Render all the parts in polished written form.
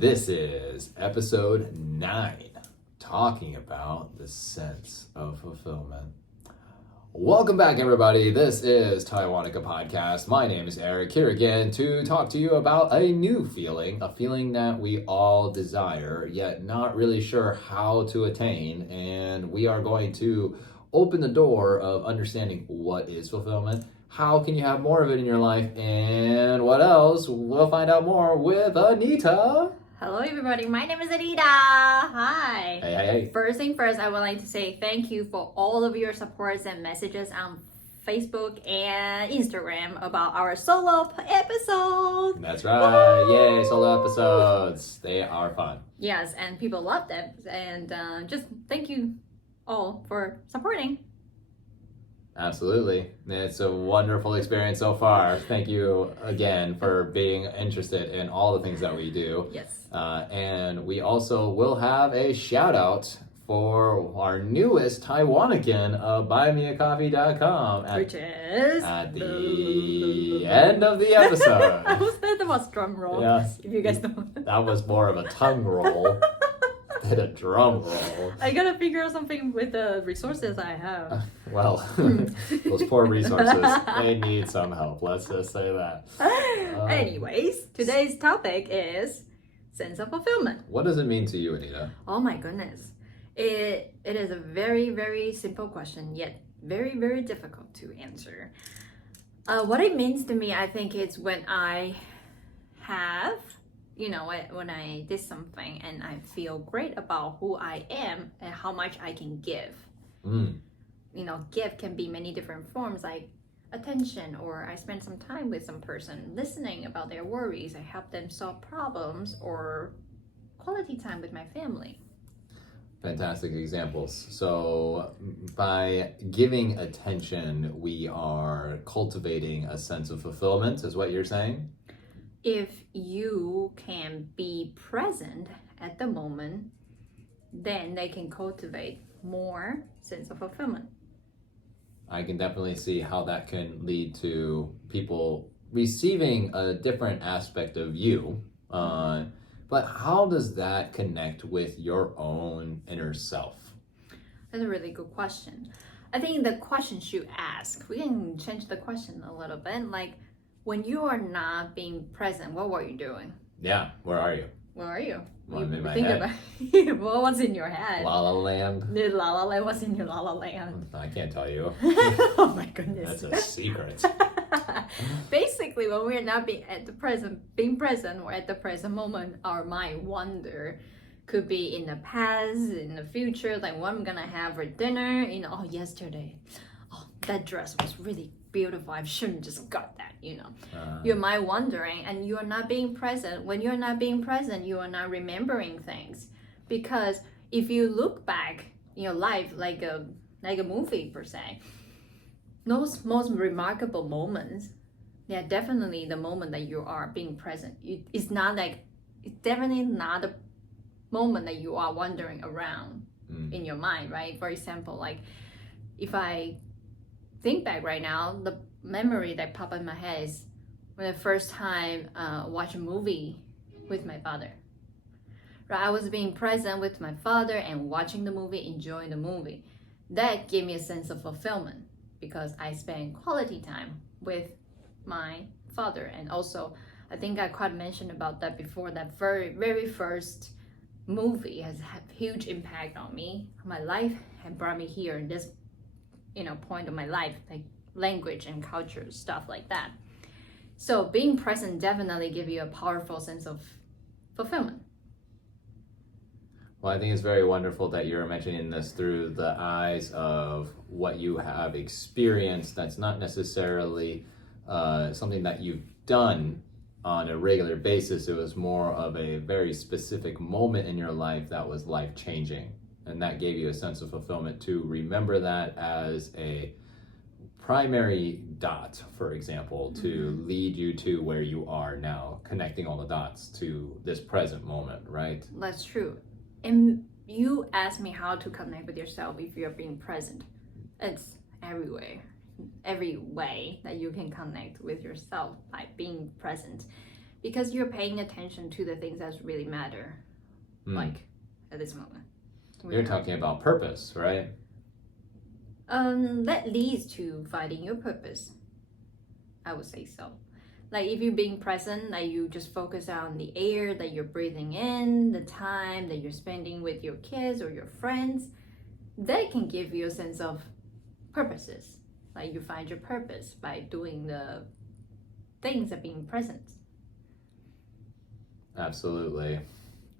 This is episode 9, talking about the sense of fulfillment. Welcome back, everybody. This is Taiwanica Podcast. My name is Eric, here again to talk to you about a new feeling, a feeling that we all desire, yet not really sure how to attain. And we are going to open the door of understanding what is fulfillment, how can you have more of it in your life, and what else? We'll find out more with Anita. Hello, everybody. My name is Anita. Hi. Hey. First thing first, I would like to say thank you for all of your supports and messages on Facebook and Instagram about our solo episode. That's right. Woo! Yay, solo episodes. They are fun. Yes, and people love them. And just thank you all for supporting. Absolutely. It's a wonderful experience so far. Thank you again for being interested in all the things that we do. Yes. And we also will have a shout out for our newest Taiwanican, buymeacoffee.com Which is at the end of the episode. That was drum roll. Yes. If you guys don't. That was more of a tongue roll than a drum roll. I gotta figure out something with the resources I have. Well, those poor resources, they need some help. Let's just say that. Anyways, today's topic is sense of fulfillment. What does it mean to you, Anita? Oh my goodness. It is a very, very simple question, yet very, very difficult to answer. What it means to me, I think it's when I have, when I did something and I feel great about who I am and how much I can give. Give can be many different forms, like attention, or I spend some time with some person listening about their worries. I help them solve problems, or quality time with my family. Fantastic examples. So by giving attention, we are cultivating a sense of fulfillment, is what you're saying? If you can be present at the moment, then they can cultivate more sense of fulfillment. I can definitely see how that can lead to people receiving a different aspect of you. But how does that connect with your own inner self? That's a really good question. I think the question you ask, we can change the question a little bit. Like, when you are not being present, what were you doing? Yeah, where are you? Where are you? Well, I'm in my think head. About what was in your head? La La Land. The La La Land was in your La La Land. I can't tell you. Oh my goodness. That's a secret. Basically, when we're not being present or at the present moment, our mind wander. Could be in the past, in the future, like what I'm gonna have for dinner. Yesterday, that dress was really beautiful. I shouldn't just got that. Your mind wandering, and you are not being present. When you're not being present, you are not remembering things. Because if you look back in your life, like a movie per se, those most remarkable moments, they are definitely the moment that you are being present. It's definitely not a moment that you are wandering around in your mind, right? For example, like if I think back right now, the memory that popped in my head is when the first time watch a movie with my father. Right, I was being present with my father and watching the movie, enjoying the movie. That gave me a sense of fulfillment because I spent quality time with my father. And also, I think I quite mentioned about that before, that very, very first movie has had huge impact on me, my life, and brought me here in this point of my life, like language and culture, stuff like that. So being present definitely gives you a powerful sense of fulfillment. Well, I think it's very wonderful that you're mentioning this through the eyes of what you have experienced. That's not necessarily something that you've done on a regular basis. It was more of a very specific moment in your life that was life-changing. And that gave you a sense of fulfillment to remember that as a primary dot, for example, to lead you to where you are now, connecting all the dots to this present moment, right? That's true. And you asked me how to connect with yourself if you're being present. It's every way that you can connect with yourself by being present. because you're paying attention to the things that really matter, like at this moment. You're talking about purpose, right? That leads to finding your purpose. I would say so. Like if you're being present, like you just focus on the air that you're breathing in, the time that you're spending with your kids or your friends, that can give you a sense of purposes. Like you find your purpose by doing the things of being present. Absolutely.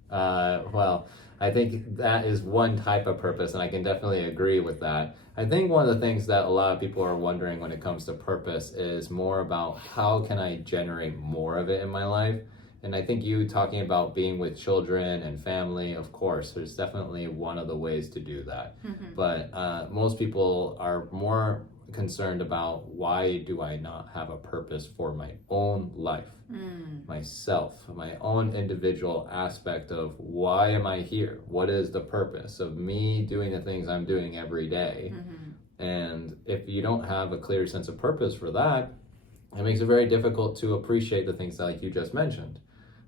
Well, I think that is one type of purpose, and I can definitely agree with that. I think one of the things that a lot of people are wondering when it comes to purpose is more about how can I generate more of it in my life? And I think you talking about being with children and family, of course, there's definitely one of the ways to do that. But most people are more concerned about why do I not have a purpose for my own life, myself, my own individual aspect of why am I here? What is the purpose of me doing the things I'm doing every day? And if you don't have a clear sense of purpose for that, it makes it very difficult to appreciate the things like you just mentioned.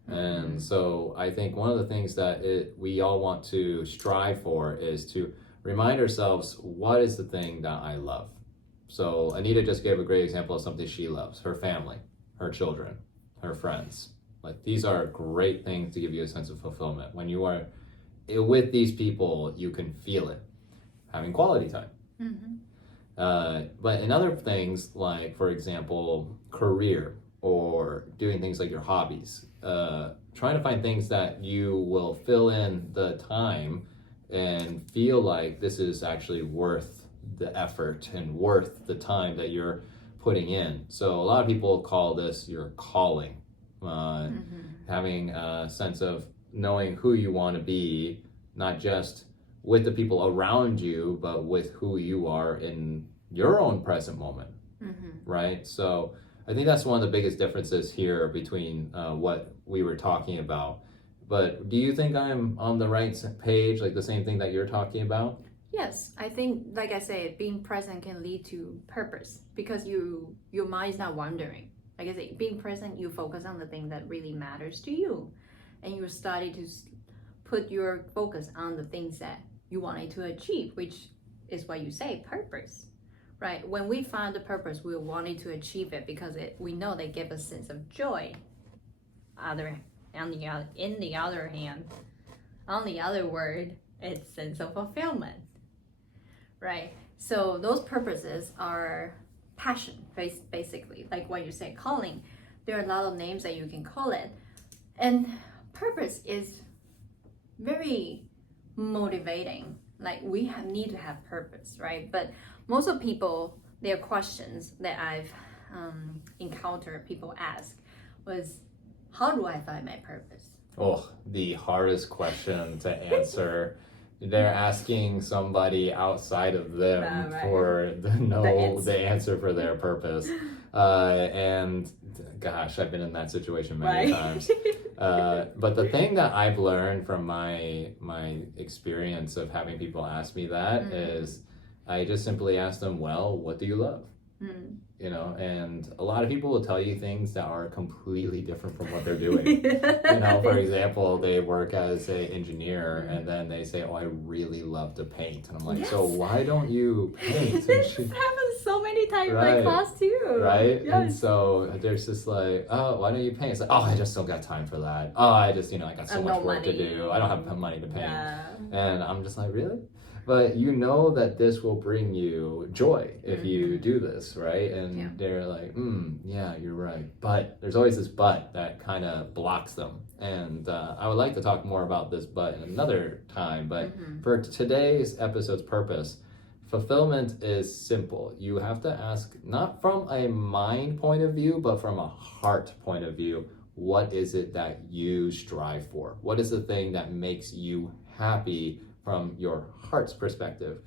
And so I think one of the things that we all want to strive for is to remind ourselves, what is the thing that I love? So Anita just gave a great example of something she loves, her family, her children, her friends. Like these are great things to give you a sense of fulfillment. When you are with these people, you can feel it, having quality time. But in other things, like for example, career or doing things like your hobbies, trying to find things that you will fill in the time and feel like this is actually worth the effort and worth the time that you're putting in. So a lot of people call this your calling, having a sense of knowing who you want to be, not just with the people around you, but with who you are in your own present moment, right? So I think that's one of the biggest differences here between what we were talking about. But do you think I'm on the right page, like the same thing that you're talking about? Yes, I think, like I said, being present can lead to purpose because your mind's not wandering. Like I say, being present, you focus on the thing that really matters to you, and you study to put your focus on the things that you wanted to achieve, which is what you say, purpose, right? When we find the purpose, we wanted to achieve it because we know they give us a sense of joy. On the other hand, on the other word, it's sense of fulfillment. Right, so those purposes are passion, basically, like what you say, calling. There are a lot of names that you can call it, and purpose is very motivating. Like we need to have purpose, right? But most of people, their questions that I've encountered, people ask was, how do I find my purpose? Oh, the hardest question to answer. They're asking somebody outside of them for the answer for their purpose. And gosh, I've been in that situation many times. But the thing that I've learned from my experience of having people ask me that is I just simply ask them, well, what do you love? You know, and a lot of people will tell you things that are completely different from what they're doing. You know, for example, they work as an engineer and then they say, oh, I really love to paint. And I'm like, so why don't you paint? This happens so many times in my class too. Right? Yes. And so there's just like, oh, why don't you paint? It's like, oh, I just don't got time for that. Oh, I just, I got so much work to do. I don't have money to paint. Yeah. And I'm just like, really? But you know that this will bring you joy if you do this, right? And they're like, yeah, you're right. But there's always this but that kind of blocks them. And I would like to talk more about this but in another time. But for today's episode's purpose, fulfillment is simple. You have to ask, not from a mind point of view, but from a heart point of view, what is it that you strive for? What is the thing that makes you happy from your heart's perspective?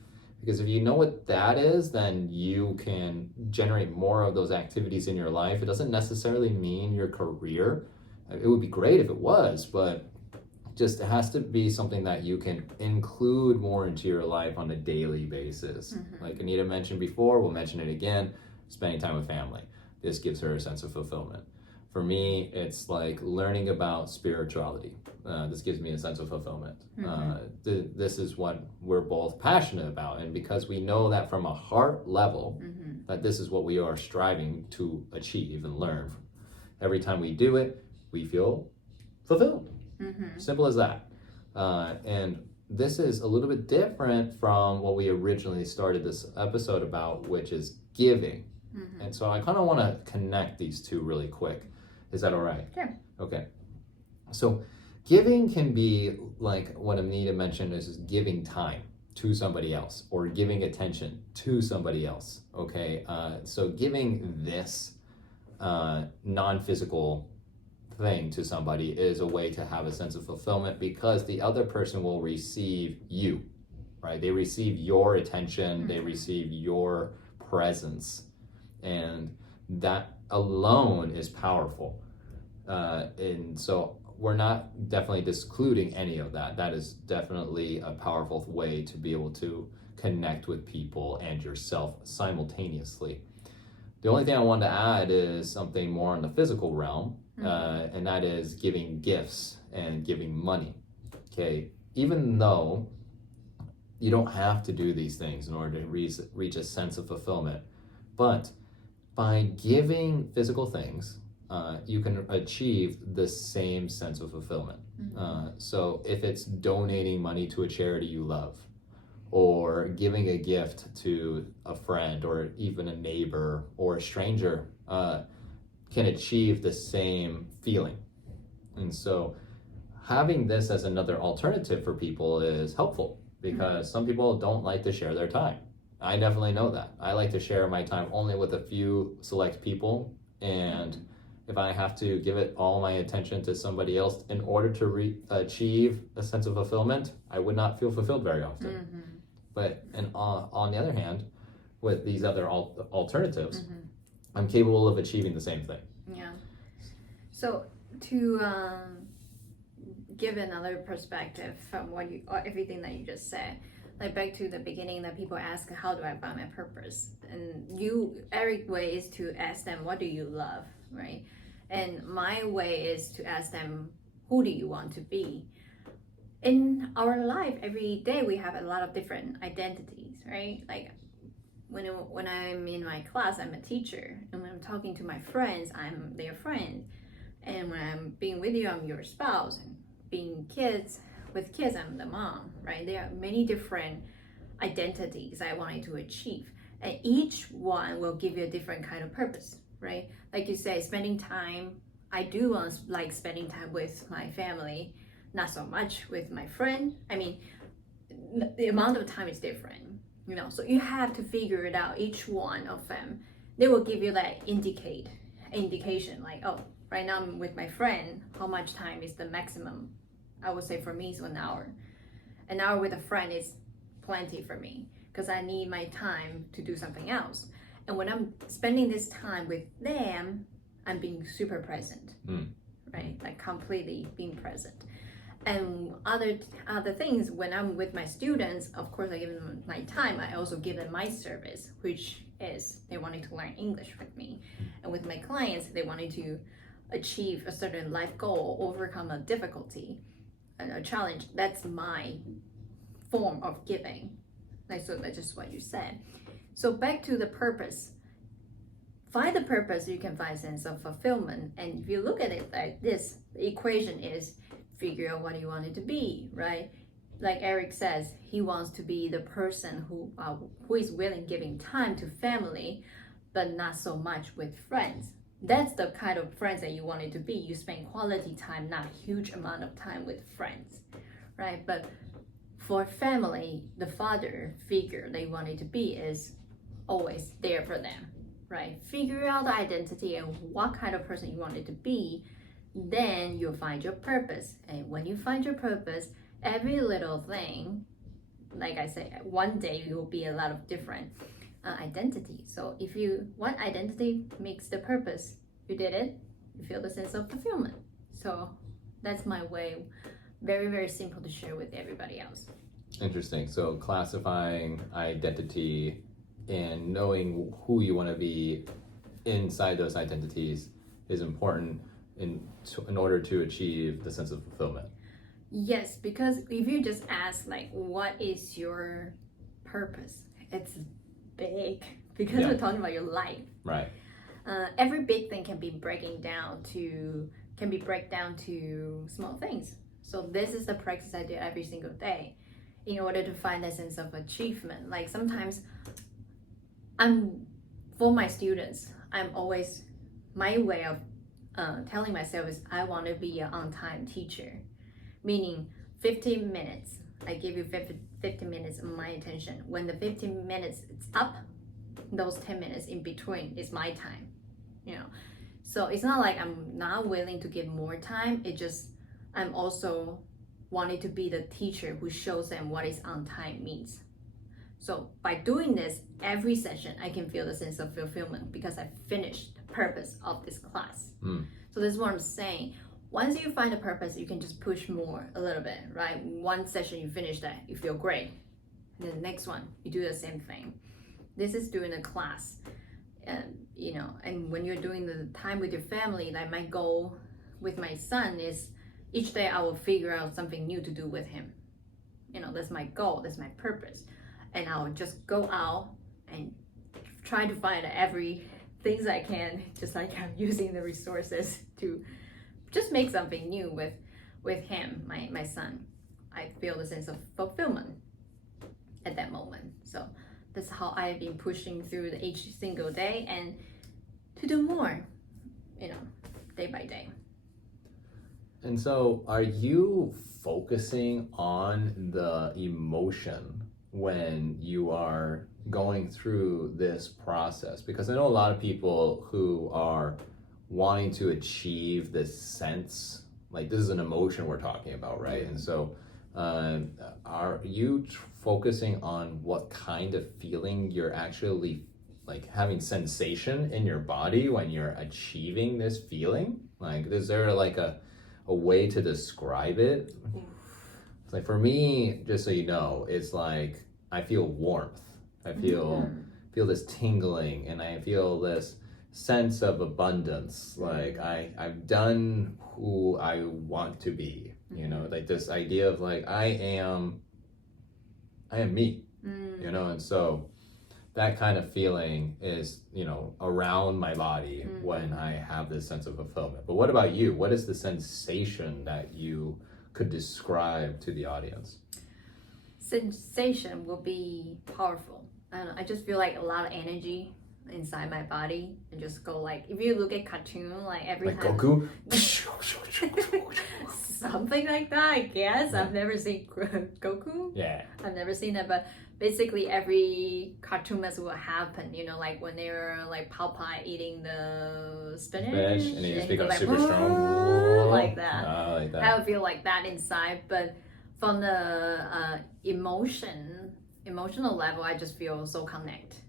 Because if you know what that is, then you can generate more of those activities in your life. It doesn't necessarily mean your career. It would be great if it was, but just it has to be something that you can include more into your life on a daily basis. Like Anita mentioned before, we'll mention it again, spending time with family. This gives her a sense of fulfillment. For me, it's like learning about spirituality. This gives me a sense of fulfillment. This is what we're both passionate about. And because we know that from a heart level, that this is what we are striving to achieve and learn, every time we do it, we feel fulfilled. Simple as that. And this is a little bit different from what we originally started this episode about, which is giving. And so I kind of want to connect these two really quick. Is that all right? Sure. Okay. So giving can be like what Anita mentioned is giving time to somebody else or giving attention to somebody else. Okay. So giving this non-physical thing to somebody is a way to have a sense of fulfillment because the other person will receive you, right? They receive your attention, they receive your presence, and that alone is powerful. And so we're not definitely discluding any of that. That is definitely a powerful way to be able to connect with people and yourself simultaneously. The only thing I wanted to add is something more in the physical realm, and that is giving gifts and giving money. Okay, even though you don't have to do these things in order to reach a sense of fulfillment, but by giving physical things, you can achieve the same sense of fulfillment. So if it's donating money to a charity you love, or giving a gift to a friend or even a neighbor or a stranger, can achieve the same feeling. And so having this as another alternative for people is helpful because some people don't like to share their time. I definitely know that. I like to share my time only with a few select people, and if I have to give it all my attention to somebody else in order to achieve a sense of fulfillment, I would not feel fulfilled very often. But on the other hand, with these other alternatives, I'm capable of achieving the same thing. Yeah. So to give another perspective from everything that you just said, like back to the beginning that people ask, how do I find my purpose? And Eric's way is to ask them, what do you love, right? And my way is to ask them, who do you want to be? In our life, every day we have a lot of different identities, right? Like when I'm in my class, I'm a teacher, and when I'm talking to my friends, I'm their friend, and when I'm being with you, I'm your spouse, and being with kids, I'm the mom, right? There are many different identities I wanted to achieve, and each one will give you a different kind of purpose, right? Like you say, spending time, I do like spending time with my family, not so much with my friend. I mean, the amount of time is different, so you have to figure it out, each one of them. They will give you that indication, like, oh, right now I'm with my friend, how much time is the maximum? I would say for me is 1 hour. An hour with a friend is plenty for me because I need my time to do something else. And when I'm spending this time with them, I'm being super present, right? Like completely being present. And other things, when I'm with my students, of course I give them my time. I also give them my service, which is they wanted to learn English with me. And with my clients, they wanted to achieve a certain life goal, overcome a difficulty, a challenge. That's my form of giving. So that's just what you said. So back to the purpose. Find the purpose, you can find a sense of fulfillment. And if you look at it like this, the equation is figure out what you want it to be, right? Like Eric says, he wants to be the person who is willing giving time to family, but not so much with friends. That's the kind of friends that you want it to be. You spend quality time, not huge amount of time with friends, right? But for family, the father figure they want it to be is always there for them, right? Figure out the identity and what kind of person you want it to be, then you'll find your purpose. And when you find your purpose, every little thing, like I say, one day you will be a lot of different identity. So if one identity makes the purpose, you did it, you feel the sense of fulfillment. So that's my way, very, very simple to share with everybody else. Interesting. So classifying identity and knowing who you want to be inside those identities is important in order to achieve the sense of fulfillment. Yes, because if you just ask like what is your purpose, it's big because Yeah. we're talking about your life. Right. Every big thing can be break down to small things. So this is the practice I do every single day in order to find a sense of achievement. Like sometimes for my students, I'm always, my way of telling myself is I want to be an on-time teacher, meaning 15 minutes. I give you 50 minutes of my attention. When the 15 minutes is up, those 10 minutes in between is my time, So it's not like I'm not willing to give more time. It just, I'm also wanting to be the teacher who shows them what is on time means. So by doing this every session, I can feel the sense of fulfillment because I finished the purpose of this class. So this is what I'm saying. Once you find a purpose, you can just push more a little bit, right? One session you finish that, you feel great. And then the next one, you do the same thing. This is during the class. And when you're doing the time with your family, like my goal with my son is each day I will figure out something new to do with him. That's my goal, that's my purpose. And I'll just go out and try to find every things I can, just like I'm using the resources to just make something new with him, my son. I feel the sense of fulfillment at that moment. So that's how I've been pushing through each single day and to do more, day by day. And so are you focusing on the emotion when you are going through this process? Because I know a lot of people who are wanting to achieve this sense, like this is an emotion we're talking about, right? And so are you focusing on what kind of feeling you're actually like having sensation in your body when you're achieving this feeling? Like, is there like a way to describe it? It's like for me, just so you know, it's like I feel warmth. I feel this tingling, and I feel this sense of abundance. Like I've done who I want to be. Like this idea of like I am me. And so that kind of feeling is, around my body when I have this sense of fulfillment. But what about you? What is the sensation that you could describe to the audience? Sensation will be powerful. I don't know, I just feel like a lot of energy inside my body and just go like, if you look at cartoon, like every Like time Goku? something like that, I guess. I've never seen Goku. Yeah. I've never seen that, but basically every cartoon mess will happen, like when they were like Popeye eating the spinach And he just becomes like, super strong. like that. Like that. I would feel like that inside, but from the emotional level, I just feel so connected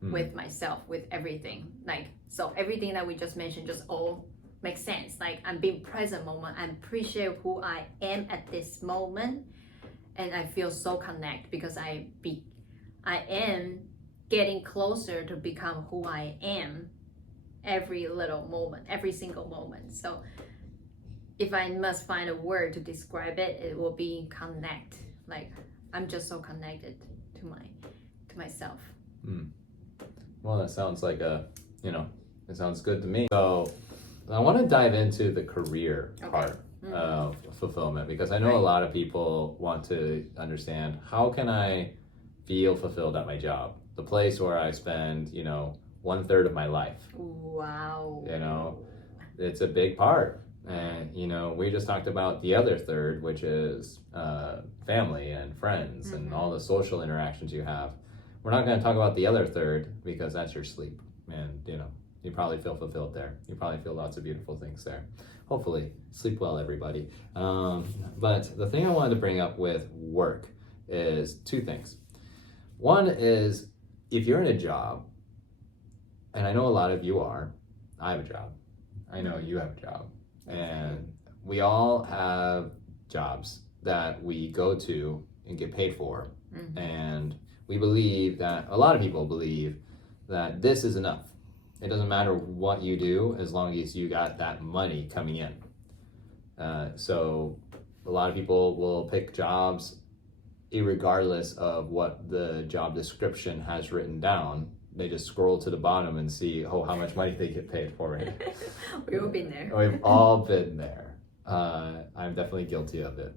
with myself, with everything. Like, so everything that we just mentioned just all makes sense. Like, I'm being present moment. I appreciate who I am at this moment. And I feel so connected because I am getting closer to become who I am every little moment, every single moment. So if I must find a word to describe it, it will be connect. Like, I'm just so connected to myself. Well, that sounds like it sounds good to me. So I want to dive into the career part of fulfillment, because I know a lot of people want to understand, how can I feel fulfilled at my job, the place where I spend 1/3 of my life. Wow. It's a big part. And we just talked about the other third, which is family and friends and all the social interactions you have. We're not going to talk about the other third, because that's your sleep, and you probably feel fulfilled there. You probably feel lots of beautiful things there. Hopefully, sleep well, everybody. But the thing I wanted to bring up with work is two things. One is, if you're in a job, and I know a lot of you are, I have a job. I know you have a job. And we all have jobs that we go to and get paid for. And we believe that, a lot of people believe that this is enough. It doesn't matter what you do as long as you got that money coming in. So a lot of people will pick jobs irregardless of what the job description has written down. They just scroll to the bottom and see, how much money they get paid for it. We've all been there. We've all been there. I'm definitely guilty of it.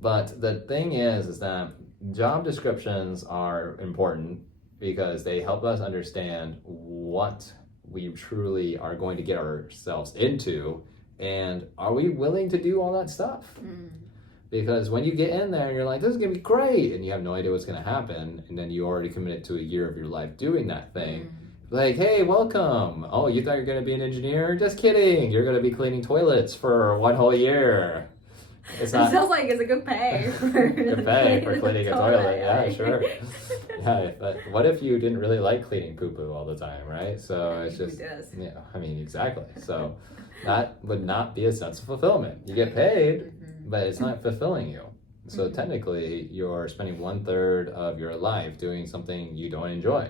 But the thing is that job descriptions are important because they help us understand what we truly are going to get ourselves into, and are we willing to do all that stuff? Because when you get in there, you're like, this is gonna be great, and you have no idea what's gonna happen, and then you already committed to a year of your life doing that thing. Like, hey, welcome. Oh, you thought you're gonna be an engineer? Just kidding. You're gonna be cleaning toilets for 1 whole year. It's not. It sounds like it's a good pay for Good pay for cleaning a toilet. Yeah, right? sure. Yeah, but what if you didn't really like cleaning poo-poo all the time, right? So it's just, Who does? yeah, I mean, exactly. So that would not be a sense of fulfillment. You get paid, but it's not fulfilling you. So technically, you're spending 1/3 of your life doing something you don't enjoy.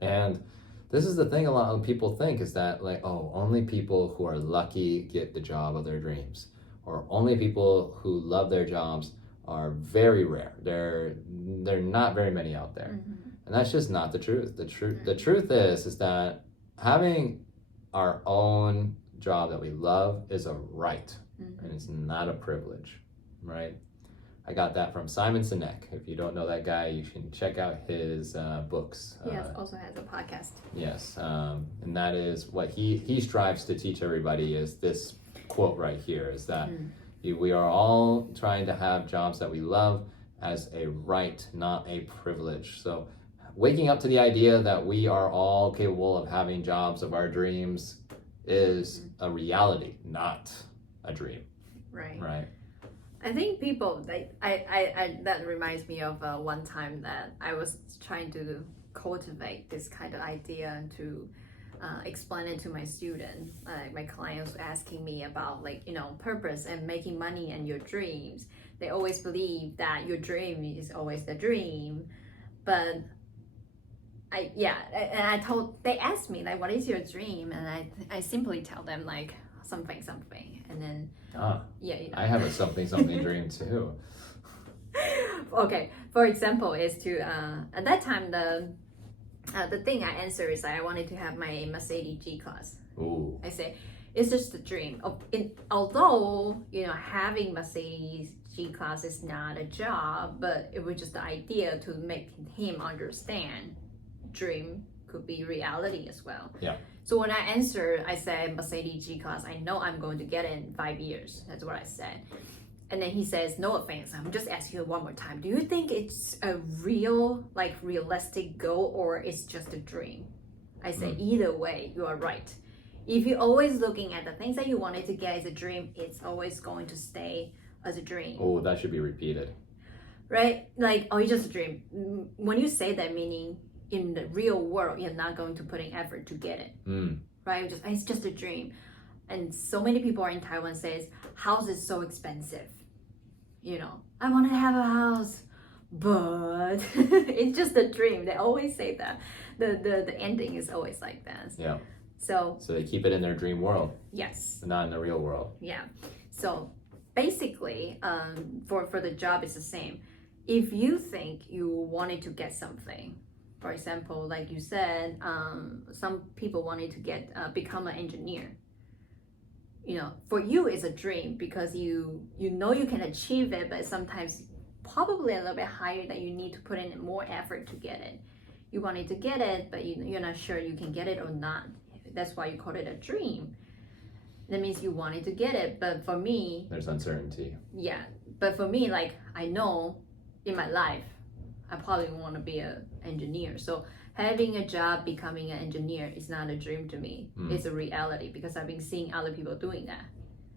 And this is the thing a lot of people think is that, like, oh, only people who are lucky get the job of their dreams, or only people who love their jobs are very rare. They're not very many out there. And that's just not the truth. The truth is that having our own job that we love is a right, and it's not a privilege, right? I got that from Simon Sinek. If you don't know that guy, you should check out his books. Yes, also has a podcast. Yes, and that is what he strives to teach everybody is this quote right here, is that we are all trying to have jobs that we love as a right, not a privilege. So waking up to the idea that we are all capable of having jobs of our dreams is a reality, not a dream. Right. I think people, that reminds me of one time that I was trying to cultivate this kind of idea and to explain it to my student. My clients asking me about, like, purpose and making money and your dreams. They always believe that your dream is always the dream, but they asked me, like, what is your dream? And I simply tell them, like, something, and then I have a something dream too. Okay, for example, is to at that time the thing I answer is that I wanted to have my Mercedes G-Class. Ooh. I say it's just a dream. Although having Mercedes G-Class is not a job, but it was just the idea to make him understand dream could be reality as well. Yeah. So when I answer, I said Mercedes G-Class, I know I'm going to get it in 5 years. That's what I said. And then he says, no offense, I'm just asking you one more time. Do you think it's a realistic goal, or it's just a dream? I say, either way, you are right. If you're always looking at the things that you wanted to get as a dream, it's always going to stay as a dream. Oh, that should be repeated. Right? Like, oh, it's just a dream. When you say that, meaning in the real world, you're not going to put in effort to get it. Right? It's just a dream. And so many people are in Taiwan says, house is so expensive. I want to have a house, but it's just a dream. They always say that. The ending is always like that. Yeah. So they keep it in their dream world. Yes. Not in the real world. Yeah. So basically, for the job, it's the same. If you think you wanted to get something, for example, like you said, some people wanted to become an engineer. For you it's a dream because you know you can achieve it, but sometimes probably a little bit higher that you need to put in more effort to get it. You wanted to get it, but you're not sure you can get it or not. That's why you call it a dream. That means you wanted to get it, but for me, there's uncertainty. Yeah, but for me, like, I know in my life I probably want to be an engineer. So having a job becoming an engineer is not a dream to me. It's a reality because I've been seeing other people doing that.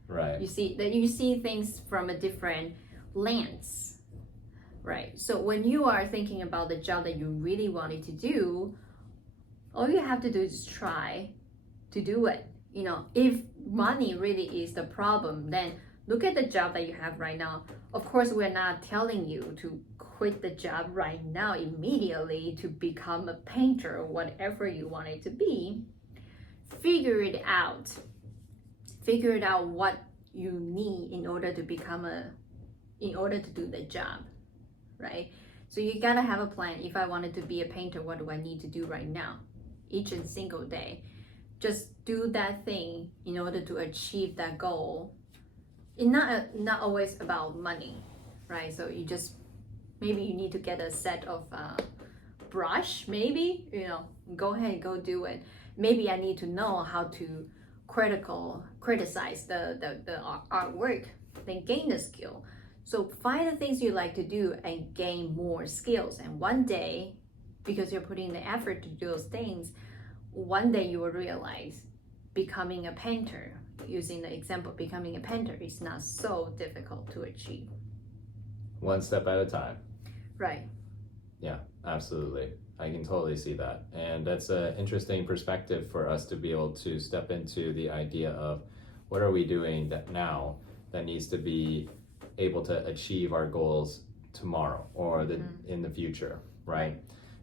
Right. You see things from a different lens. Right. So when you are thinking about the job that you really wanted to do, all you have to do is try to do it. If money really is the problem, then look at the job that you have right now. Of course, we're not telling you to quit the job right now immediately to become a painter or whatever you want it to be. Figure it out. Figure it out what you need in order to do the job, right? So you gotta have a plan. If I wanted to be a painter, what do I need to do right now? Each and single day. Just do that thing in order to achieve that goal. It's not always about money, right? So maybe you need to get a set of brush, maybe, go ahead, go do it. Maybe I need to know how to criticize the artwork, then gain the skill. So find the things you like to do and gain more skills. And one day, because you're putting the effort to do those things, one day you will realize becoming a painter, using the example, becoming a painter is not so difficult to achieve. One step at a time. Right. Yeah, absolutely. I can totally see that. And that's an interesting perspective for us to be able to step into the idea of what are we doing now that needs to be able to achieve our goals tomorrow or in the future, right?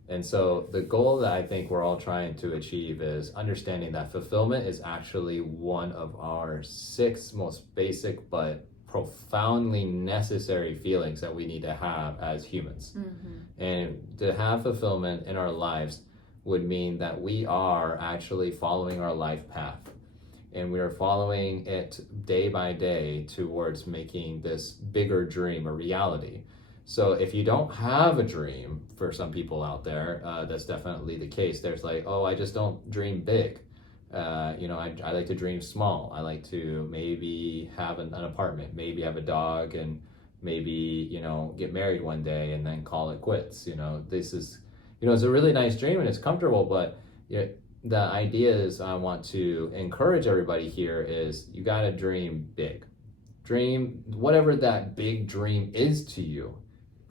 And so the goal that I think we're all trying to achieve is understanding that fulfillment is actually one of our 6 most basic but profoundly necessary feelings that we need to have as humans. And to have fulfillment in our lives would mean that we are actually following our life path. And we are following it day by day towards making this bigger dream a reality. So if you don't have a dream, for some people out there, that's definitely the case. There's like, oh, I just don't dream big. I like to dream small. I like to maybe have an apartment, maybe have a dog, and maybe, get married one day and then call it quits. This is, it's a really nice dream and it's comfortable, but the idea is I want to encourage everybody here is you got to dream big. Dream whatever that big dream is to you.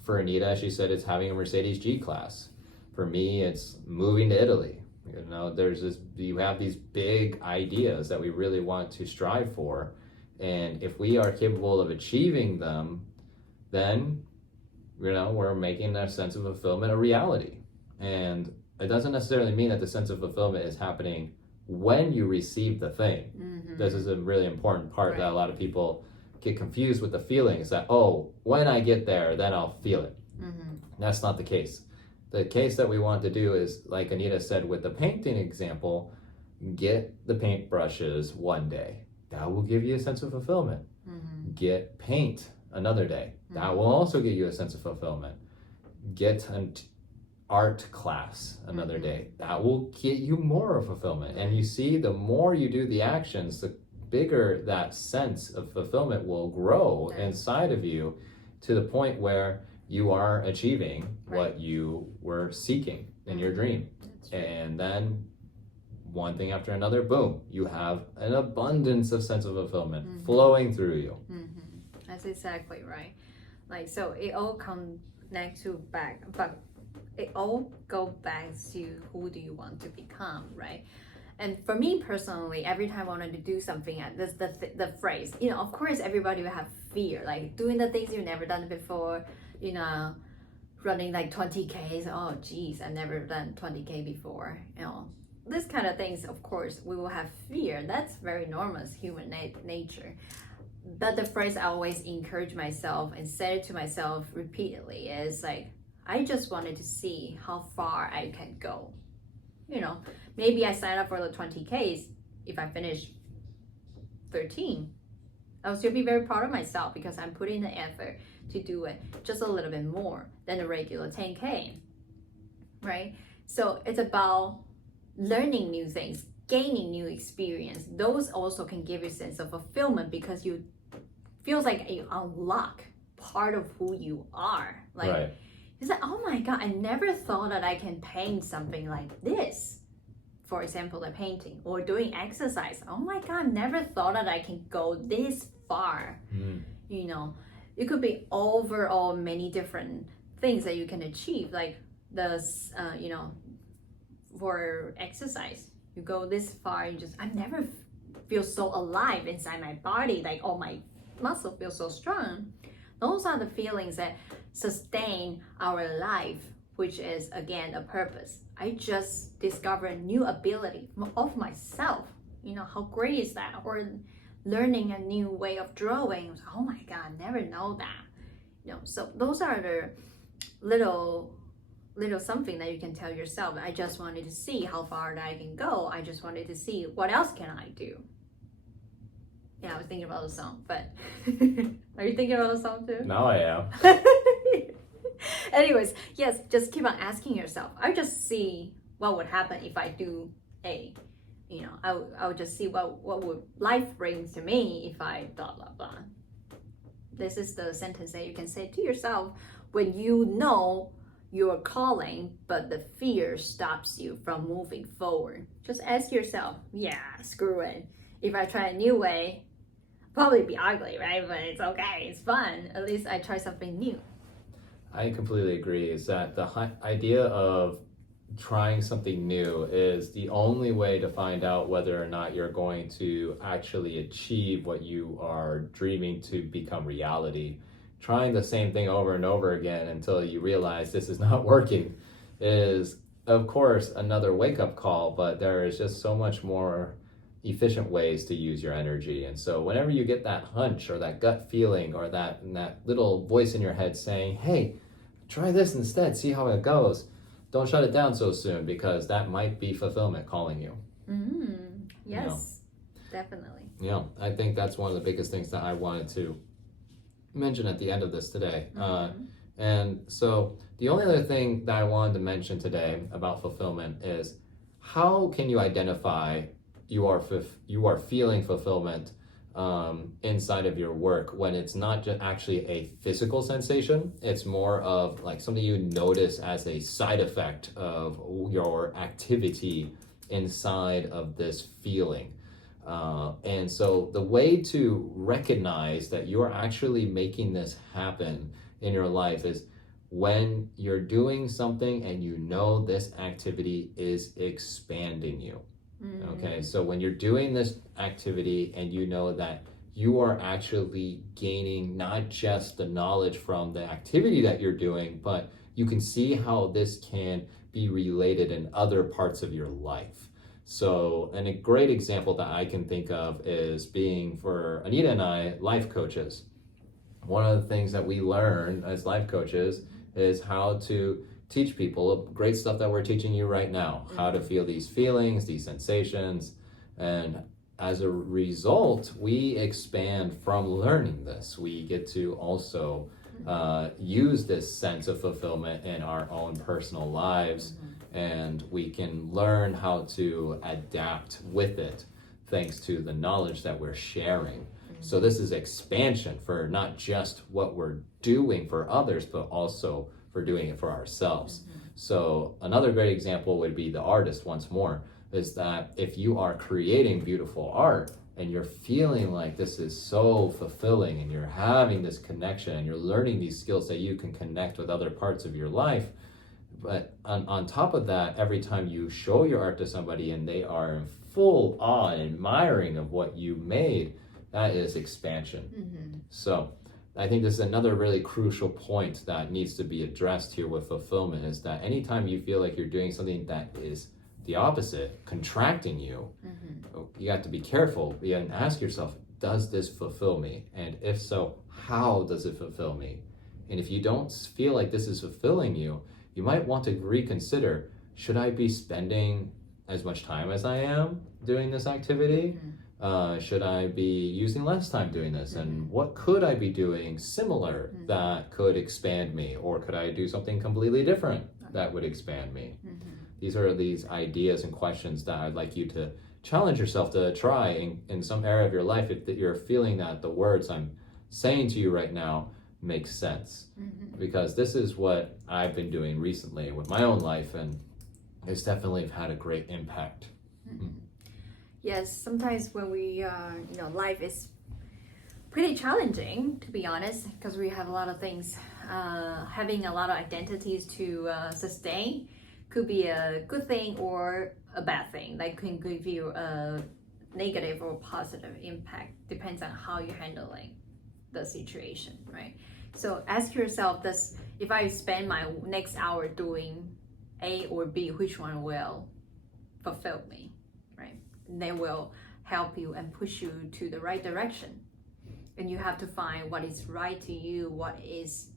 For Anita, she said it's having a Mercedes G-Class. For me, it's moving to Italy. You have these big ideas that we really want to strive for. And if we are capable of achieving them, then, we're making that sense of fulfillment a reality. And it doesn't necessarily mean that the sense of fulfillment is happening when you receive the thing. This is a really important part that a lot of people get confused with the feeling is that, when I get there, then I'll feel it. That's not the case. The case that we want to do is, like Anita said with the painting example, get the paint brushes one day. That will give you a sense of fulfillment. Get paint another day. That will also give you a sense of fulfillment. Get an art class another day. That will get you more of fulfillment. And you see, the more you do the actions, the bigger that sense of fulfillment will grow inside of you to the point where you are achieving what you were seeking in your dream. And then one thing after another, boom, you have an abundance of sense of fulfillment flowing through you. That's exactly right. Like, so it all connects but it all goes back to who do you want to become, right? And for me personally, every time I wanted to do something, there's the phrase, of course everybody will have fear, like doing the things you've never done before, running like 20Ks. Oh geez, I've never done 20K before. This kind of things, of course, we will have fear. That's very normal, it's human nature. But the phrase I always encourage myself and say it to myself repeatedly is like, I just wanted to see how far I can go. Maybe I sign up for the 20Ks. If I finish 13, I'll still be very proud of myself because I'm putting the effort to do it just a little bit more than the regular 10K, right? So it's about learning new things, gaining new experience. Those also can give you a sense of fulfillment because you feels like you unlock part of who you are. Like, it's like, oh my God, I never thought that I can paint something like this. For example, the painting or doing exercise. Oh my God, never thought that I can go this far. It could be overall many different things that you can achieve. Like for exercise, you go this far, I never feel so alive inside my body. Like all my muscle feels so strong. Those are the feelings that sustain our life, which is again a purpose. I just discovered a new ability of myself. How great is that? Or learning a new way of drawing. Oh my God, I never know that. So those are the little something that you can tell yourself. I just wanted to see how far that I can go. I just wanted to see what else can I do. Yeah, I was thinking about the song, but are you thinking about the song too? Now I am. Anyways, yes, just keep on asking yourself. I just see what would happen if I do A. I would just see what would life bring to me if I blah blah blah. This is the sentence that you can say to yourself when you know you're calling, but the fear stops you from moving forward. Just ask yourself, yeah, screw it. If I try a new way, probably be ugly, right? But it's okay, it's fun. At least I try something new. I completely agree. Is that the idea of trying something new is the only way to find out whether or not you're going to actually achieve what you are dreaming to become reality. Trying the same thing over and over again until you realize this is not working is, of course, another wake-up call, but there is just so much more efficient ways to use your energy. And so whenever you get that hunch or that gut feeling or that little voice in your head saying, hey, try this instead, see how it goes, don't shut it down so soon, because that might be fulfillment calling you. Yes, definitely. Yeah, I think that's one of the biggest things that I wanted to mention at the end of this today. And so the only other thing that I wanted to mention today about fulfillment is, how can you identify you are feeling fulfillment inside of your work when it's not just actually a physical sensation? It's more of like something you notice as a side effect of your activity inside of this feeling. And so the way to recognize that you're actually making this happen in your life is when you're doing something and you know this activity is expanding you. Okay, so when you're doing this activity and you know that you are actually gaining not just the knowledge from the activity that you're doing, but you can see how this can be related in other parts of your life. So, and a great example that I can think of is being, for Anita and I, life coaches. One of the things that we learn as life coaches is how to teach people great stuff that we're teaching you right now, how to feel these feelings, these sensations. And as a result, we expand from learning this. We get to also use this sense of fulfillment in our own personal lives, and we can learn how to adapt with it thanks to the knowledge that we're sharing. So this is expansion for not just what we're doing for others, but also for doing it for ourselves. So another great example would be the artist once more, is that if you are creating beautiful art and you're feeling like this is so fulfilling and you're having this connection and you're learning these skills that you can connect with other parts of your life, but on top of that, every time you show your art to somebody and they are in full awe and admiring of what you made, that is expansion. So I think this is another really crucial point that needs to be addressed here with fulfillment, is that anytime you feel like you're doing something that is the opposite, contracting you, you have to be careful. You have to ask yourself, does this fulfill me? And if so, how does it fulfill me? And if you don't feel like this is fulfilling you, you might want to reconsider, should I be spending as much time as I am doing this activity? Should I be using less time doing this? And what could I be doing similar that could expand me? Or could I do something completely different that would expand me? These are these ideas and questions that I'd like you to challenge yourself to try in some area of your life, if that you're feeling that the words I'm saying to you right now make sense. Because this is what I've been doing recently with my own life, and it's definitely had a great impact. Yes, sometimes when we, life is pretty challenging, to be honest, because we have a lot of things, having a lot of identities to sustain could be a good thing or a bad thing. Like, can give you a negative or positive impact, depends on how you're handling. the situation, right? So ask yourself, if I spend my next hour doing A or B, which one will fulfill me, right? And they will help you and push you to the right direction. And you have to find what is right to you, what is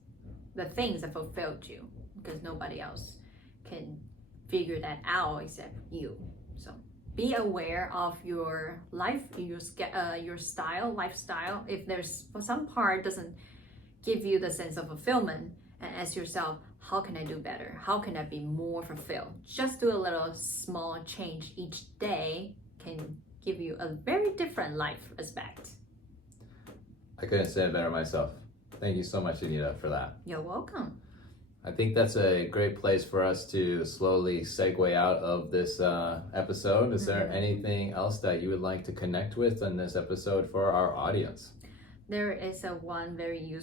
the things that fulfilled you, because nobody else can figure that out except you. So be aware of your life, your lifestyle. If there's some part doesn't give you the sense of fulfillment, and ask yourself, how can I do better? How can I be more fulfilled? Just do a little small change each day can give you a very different life aspect. I couldn't say it better myself. Thank you so much, Anita, for that. You're welcome. I think that's a great place for us to slowly segue out of this episode. Is there anything else that you would like to connect with in this episode for our audience? There is one very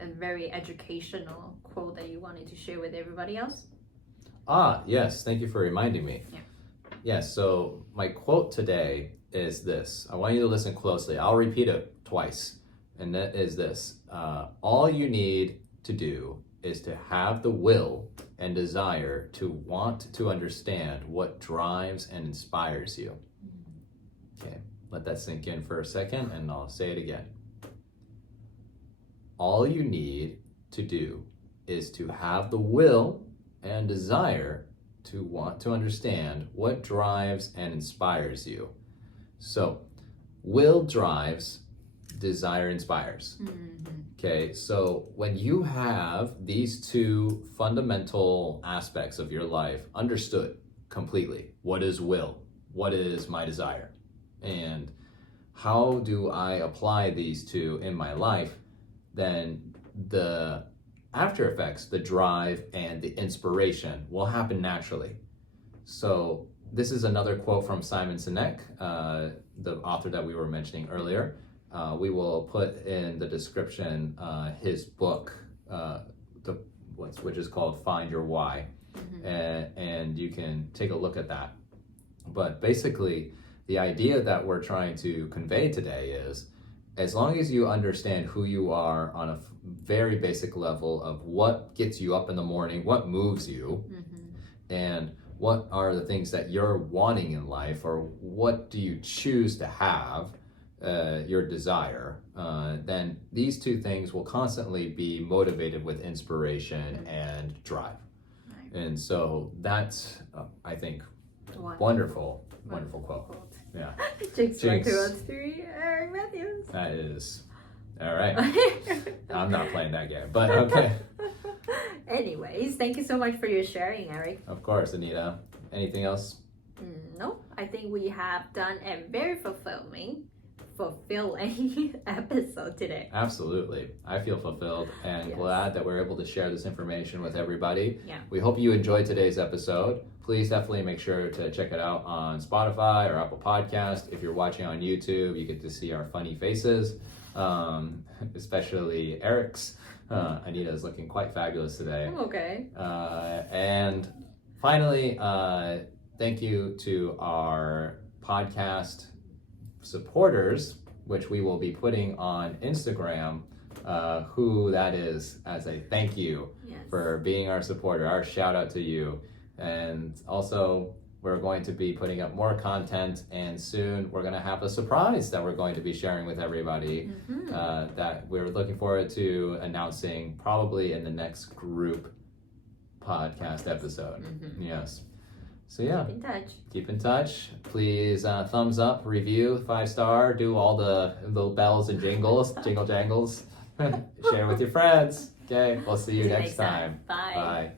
a very educational quote that you wanted to share with everybody else. Yes. Thank you for reminding me. Yeah. Yes, so my quote today is this. I want you to listen closely. I'll repeat it twice. And that is this. All you need to do is to have the will and desire to want to understand what drives and inspires you. Okay, let that sink in for a second and I'll say it again. All you need to do is to have the will and desire to want to understand what drives and inspires you. So, will drives, desire inspires. Okay, so when you have these two fundamental aspects of your life understood completely, what is will? What is my desire? And how do I apply these two in my life? Then the after effects, the drive and the inspiration will happen naturally. So this is another quote from Simon Sinek, the author that we were mentioning earlier. We will put in the description his book, which is called Find Your Why, and you can take a look at that. But basically, the idea that we're trying to convey today is, as long as you understand who you are on a very basic level of what gets you up in the morning, what moves you, and what are the things that you're wanting in life, or what do you choose to have, your desire, then these two things will constantly be motivated with inspiration and drive. Right. And so that's, I think, wonderful quote. Yeah. Jinx 1, 2, 3, Eric Matthews. That is, all right. I'm not playing that game, but okay. Anyways, thank you so much for your sharing, Eric. Of course, Anita. Anything else? No, I think we have done a very fulfilling episode today. Absolutely. I feel fulfilled and Yes. glad that we're able to share this information with everybody. Yeah. We hope you enjoyed today's episode. Please definitely make sure to check it out on Spotify or Apple Podcast. If you're watching on YouTube, you get to see our funny faces, especially Eric's. Anita is looking quite fabulous today. I'm okay. And finally, thank you to our podcast supporters, which we will be putting on Instagram, who that is, as a thank you for being our supporter, our shout out to you. And also, we're going to be putting up more content, and soon we're going to have a surprise that we're going to be sharing with everybody, that we're looking forward to announcing probably in the next group podcast episode. Yes. So yeah, keep in touch. Please thumbs up, review, 5-star, do all the little bells and jingles, jingle jangles. Share with your friends. Okay, we'll see you next time. Bye. Bye.